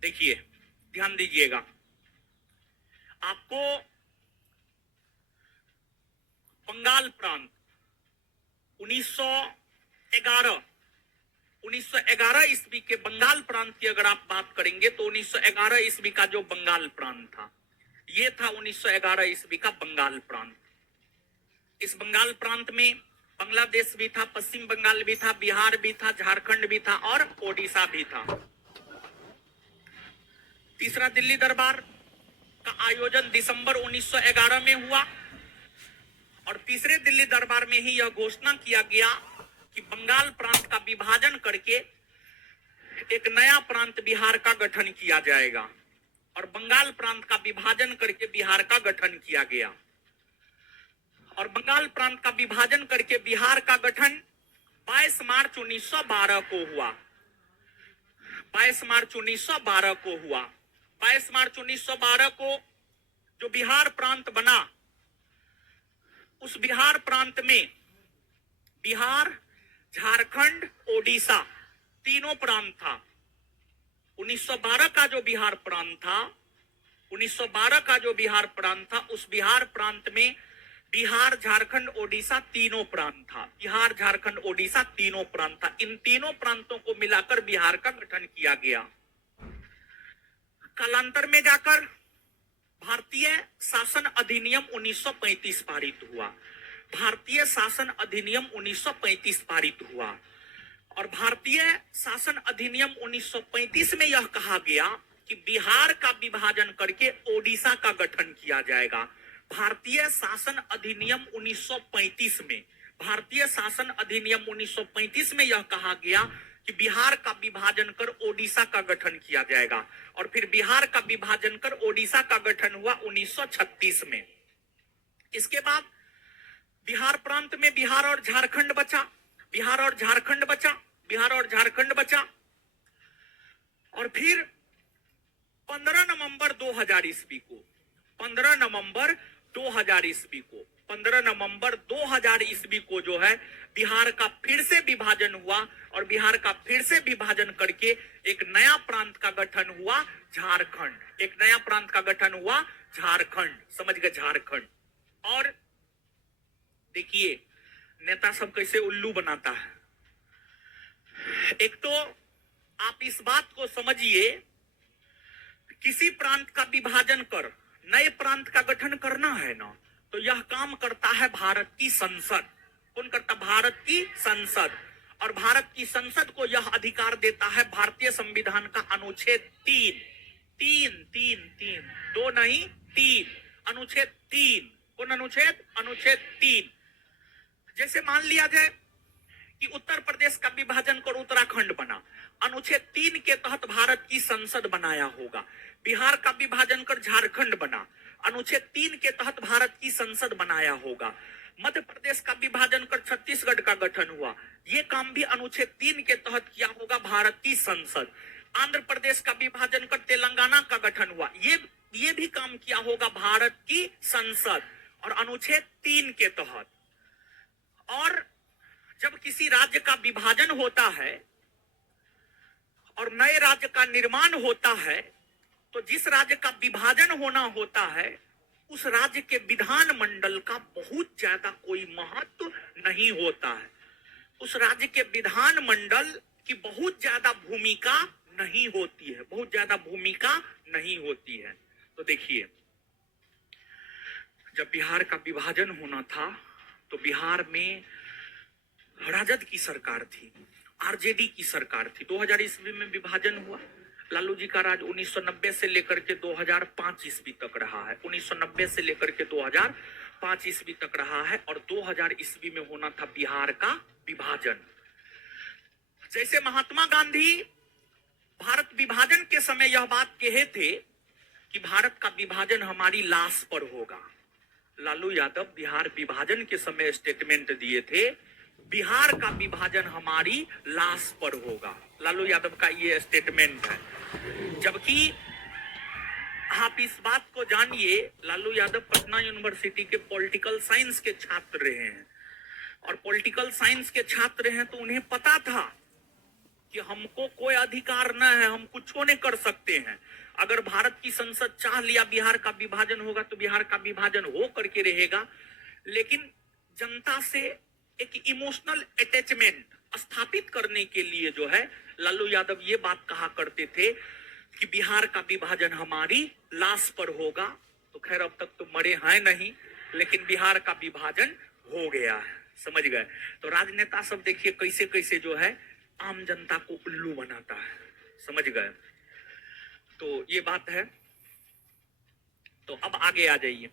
देखिए, ध्यान दीजिएगा, आपको बंगाल प्रांत 1911 ईस्वी के बंगाल प्रांत की अगर आप बात करेंगे तो 1911 ईस्वी का जो बंगाल प्रांत था, ये था 1911 ईस्वी का बंगाल प्रांत। इस बंगाल प्रांत में बांग्लादेश भी था, पश्चिम बंगाल भी था, बिहार भी था, झारखंड भी था और ओडिशा भी था। तीसरा दिल्ली दरबार का आयोजन दिसंबर 1911 में हुआ और तीसरे दिल्ली दरबार में ही यह घोषणा किया गया कि बंगाल प्रांत का विभाजन करके एक नया प्रांत बिहार का गठन किया जाएगा और बंगाल प्रांत का विभाजन करके बिहार का गठन किया गया और बंगाल प्रांत का विभाजन करके बिहार का गठन 22 मार्च 1912 को हुआ। 22 मार्च 1912 को हुआ। 22 मार्च 1912 को जो बिहार प्रांत बना, उस बिहार प्रांत में बिहार, झारखंड, ओडिशा तीनों प्रांत था। 1912 का जो बिहार प्रांत था, 1912 का जो बिहार प्रांत था, उस बिहार प्रांत में बिहार, झारखंड, ओडिशा तीनों प्रांत था। बिहार, झारखंड, ओडिशा तीनों प्रांत था। इन तीनों प्रांतों को मिलाकर बिहार का गठन किया गया। कालांतर में जाकर भारतीय शासन अधिनियम 1935 पारित हुआ। भारतीय शासन अधिनियम 1935 पारित हुआ और भारतीय शासन अधिनियम 1935 में यह कहा गया कि बिहार का विभाजन करके ओडिशा का गठन किया जाएगा। भारतीय शासन अधिनियम 1935 में, भारतीय शासन अधिनियम 1935 में यह कहा गया कि बिहार का विभाजन कर ओडिशा का गठन किया जाएगा और फिर बिहार का विभाजन कर ओडिशा का गठन हुआ 1936 में। इसके बाद बिहार प्रांत में बिहार और झारखंड बचा, बिहार और झारखंड बचा, बिहार और झारखंड बचा और फिर 15 नवंबर 2000 ईस्वी को, 15 नवंबर 2000 ईस्वी को, 15 नवंबर 2000 ईस्वी को जो है बिहार का फिर से विभाजन हुआ और बिहार का फिर से विभाजन करके एक नया प्रांत का गठन हुआ, झारखंड। एक नया प्रांत का गठन हुआ, झारखंड। समझ गए, झारखंड। और देखिए नेता सब कैसे उल्लू बनाता है। एक तो आप इस बात को समझिए, किसी प्रांत का विभाजन कर नए प्रांत का गठन करना है ना, तो यह काम करता है भारत की संसद। कौन करता? भारत की संसद। और भारत की संसद को यह अधिकार देता है भारतीय संविधान का अनुच्छेद 3, 2 नहीं 3, अनुच्छेद 3। कौन अनुच्छेद? अनुच्छेद 3। जैसे मान लिया जाए कि उत्तर प्रदेश का विभाजन कर उत्तराखंड बना, अनुच्छेद 3 के तहत भारत की संसद बनाया होगा। बिहार का विभाजन कर झारखंड बना, अनुच्छेद 3 के तहत भारत की संसद बनाया होगा। मध्य प्रदेश का विभाजन कर छत्तीसगढ़ का गठन हुआ, यह काम भी अनुच्छेद 3 के तहत किया होगा भारत की संसद। आंध्र प्रदेश का विभाजन कर तेलंगाना का गठन हुआ, ये भी काम किया होगा भारत की संसद और अनुच्छेद 3 के तहत। और जब किसी राज्य का विभाजन होता है और नए राज्य का निर्माण होता है, तो जिस राज्य का विभाजन होना होता है उस राज्य के विधान मंडल का बहुत ज्यादा कोई महत्व नहीं होता है। उस राज्य के विधान मंडल की बहुत ज्यादा भूमिका नहीं होती है, बहुत ज्यादा भूमिका नहीं होती है। तो देखिए, जब बिहार का विभाजन होना था तो बिहार में राजद की सरकार थी, आरजेडी की सरकार थी। 2000 ईस्वी में विभाजन हुआ। लालू जी का राज 1990 से लेकर के 2005 ईस्वी तक रहा है। 1990 से लेकर के 2005 ईस्वी तक रहा है और 2000 ईस्वी में होना था बिहार का विभाजन। जैसे महात्मा गांधी भारत विभाजन के समय यह बात कहे थे कि भारत का विभाजन हमारी लाश पर होगा, लालू यादव बिहार विभाजन के समय स्टेटमेंट दिए थे, बिहार का विभाजन हमारी लाश पर होगा। लालू यादव का ये स्टेटमेंट है। जबकि आप इस बात को जानिए, लालू यादव पटना यूनिवर्सिटी के पॉलिटिकल साइंस के छात्र रहे हैं और पॉलिटिकल साइंस के छात्र हैं तो उन्हें पता था कि हमको कोई अधिकार न है, हम कुछ नहीं कर सकते हैं। अगर भारत की संसद चाह लिया बिहार का विभाजन होगा तो बिहार का विभाजन हो करके रहेगा। लेकिन जनता से एक इमोशनल अटैचमेंट स्थापित करने के लिए जो है लालू यादव ये बात कहा करते थे कि बिहार का विभाजन हमारी लाश पर होगा। तो खैर अब तक तो मरे हैं नहीं, लेकिन बिहार का विभाजन हो गया है, समझ गए। तो राजनेता सब देखिए कैसे कैसे जो है आम जनता को उल्लू बनाता है, समझ गए। तो ये बात है। तो अब आगे आ जाइए।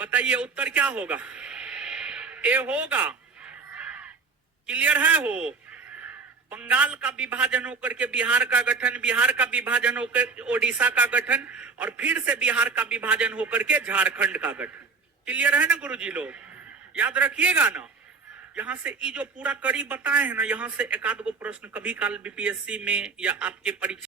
बताइए उत्तर क्या होगा? ए होगा, क्लियर है। हो बंगाल का विभाजन होकर के बिहार का गठन, बिहार का विभाजन होकर ओडिशा का गठन, और फिर से बिहार का विभाजन होकर के झारखंड का गठन। क्लियर है ना गुरुजी लोग? याद रखिएगा ना। यहाँ से ये जो पूरा कड़ी बताए हैं ना, यहाँ से एक आध गो प्रश्न कभी काल बीपीएससी में या आपके परीक्षा